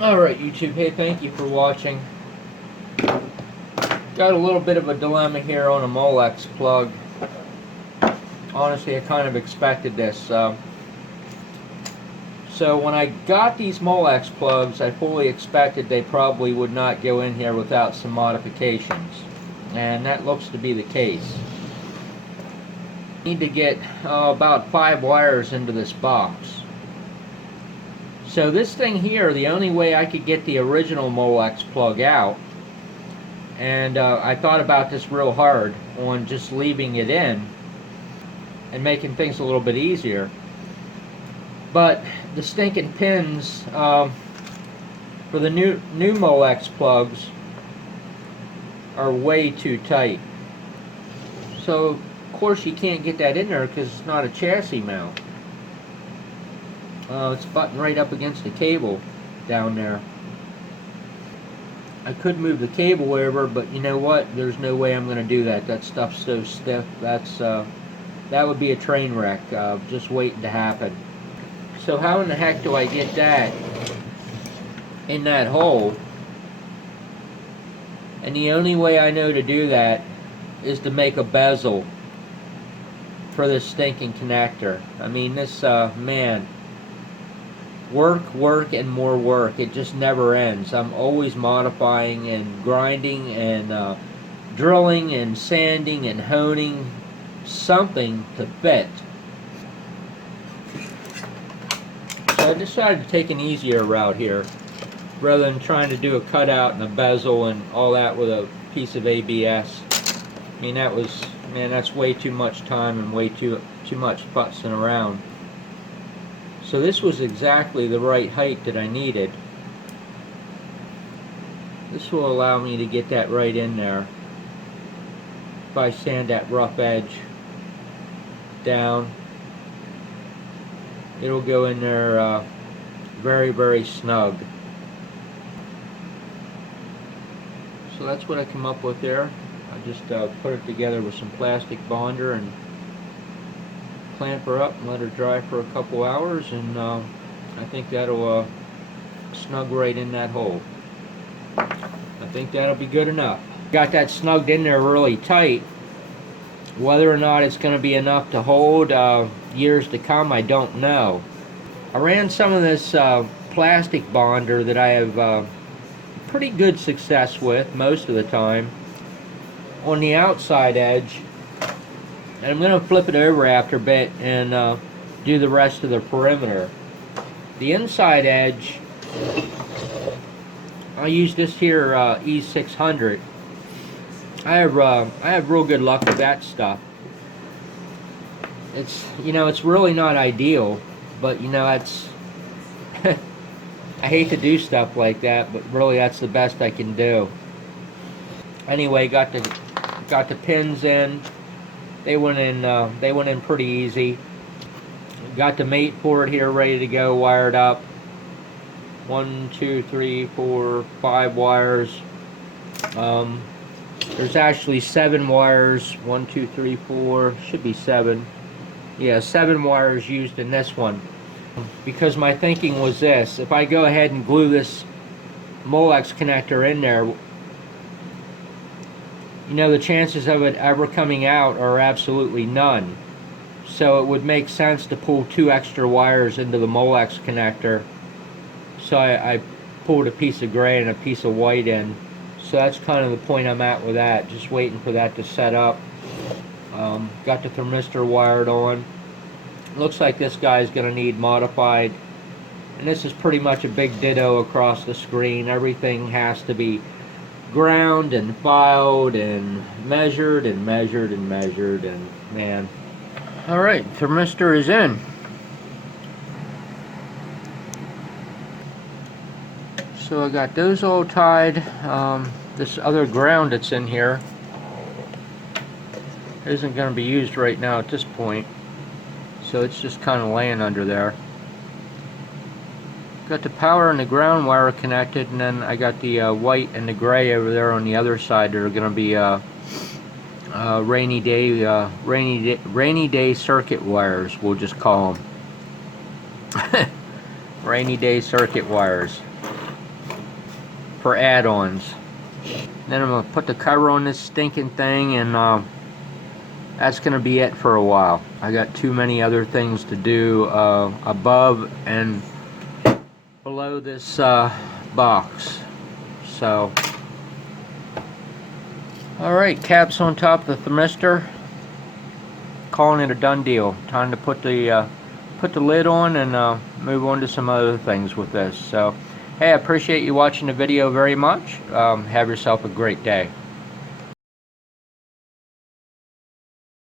Alright YouTube, hey, thank you for watching. Got a little bit of a dilemma here on a Molex plug. Honestly, I kind of expected this. So when I got these Molex plugs, I fully expected they probably would not go in here without some modifications. And that looks to be the case. Need to get about 5 wires into this box. So this thing here, the only way I could get the original Molex plug out, and I thought about this real hard on just leaving it in and making things a little bit easier, but the stinking pins for the new Molex plugs are way too tight. So of course you can't get that in there because it's not a chassis mount. It's buttoned right up against the cable down there. I could move the cable over, but you know what? There's no way I'm going to do that. That stuff's so stiff. That would be a train wreck, just waiting to happen. So how in the heck do I get that in that hole? And the only way I know to do that is to make a bezel for this stinking connector. I mean, this, man, work and more work. It just never ends. I'm always modifying and grinding and drilling and sanding and honing something to fit. So I decided to take an easier route here rather than trying to do a cutout and a bezel and all that with a piece of ABS. I mean, that's way too much time and way too much futzing around. So this was exactly the right height that I needed. This will allow me to get that right in there. If I sand that rough edge down, it'll go in there very, very snug. So that's what I come up with there. I just put it together with some plastic bonder and clamp her up and let her dry for a couple hours, and I think that'll snug right in that hole. I think that'll be good enough. Got that snugged in there really tight. Whether or not it's going to be enough to hold years to come, I don't know. I ran some of this plastic bonder that I have pretty good success with most of the time on the outside edge. And I'm going to flip it over after a bit and do the rest of the perimeter. The inside edge, I use this here E600. I have real good luck with that stuff. It's, you know, it's really not ideal, but you know, that's I hate to do stuff like that, but really that's the best I can do. Anyway, got the pins in. They went in pretty easy. Got the mate for it here ready to go, wired up. 1, 2, 3, 4, 5 wires. There's actually 7 wires. 1, 2, 3, 4. Should be 7. Yeah, 7 wires used in this one. Because my thinking was this: if I go ahead and glue this Molex connector in there, you know, the chances of it ever coming out are absolutely none. So it would make sense to pull 2 extra wires into the Molex connector. So I pulled a piece of gray and a piece of white in. So that's kind of the point I'm at with that. Just waiting for that to set up. Got the thermistor wired on. Looks like this guy's going to need modified. And this is pretty much a big ditto across the screen. Everything has to be ground and filed and measured and measured and measured, and man. Alright, thermistor is in. So I got those all tied. This other ground that's in here isn't going to be used right now at this point, so it's just kind of laying under there. Got the power and the ground wire connected, and then I got the white and the gray over there on the other side. They're going to be rainy day circuit wires, we'll just call them. Rainy day circuit wires. for add-ons. Then I'm going to put the cover on this stinking thing, and that's going to be it for a while. I got too many other things to do above and below this box. So, alright, caps on top of the thermistor. Calling it a done deal. Time to put the lid on and move on to some other things with this. So, hey, I appreciate you watching the video very much. Have yourself a great day.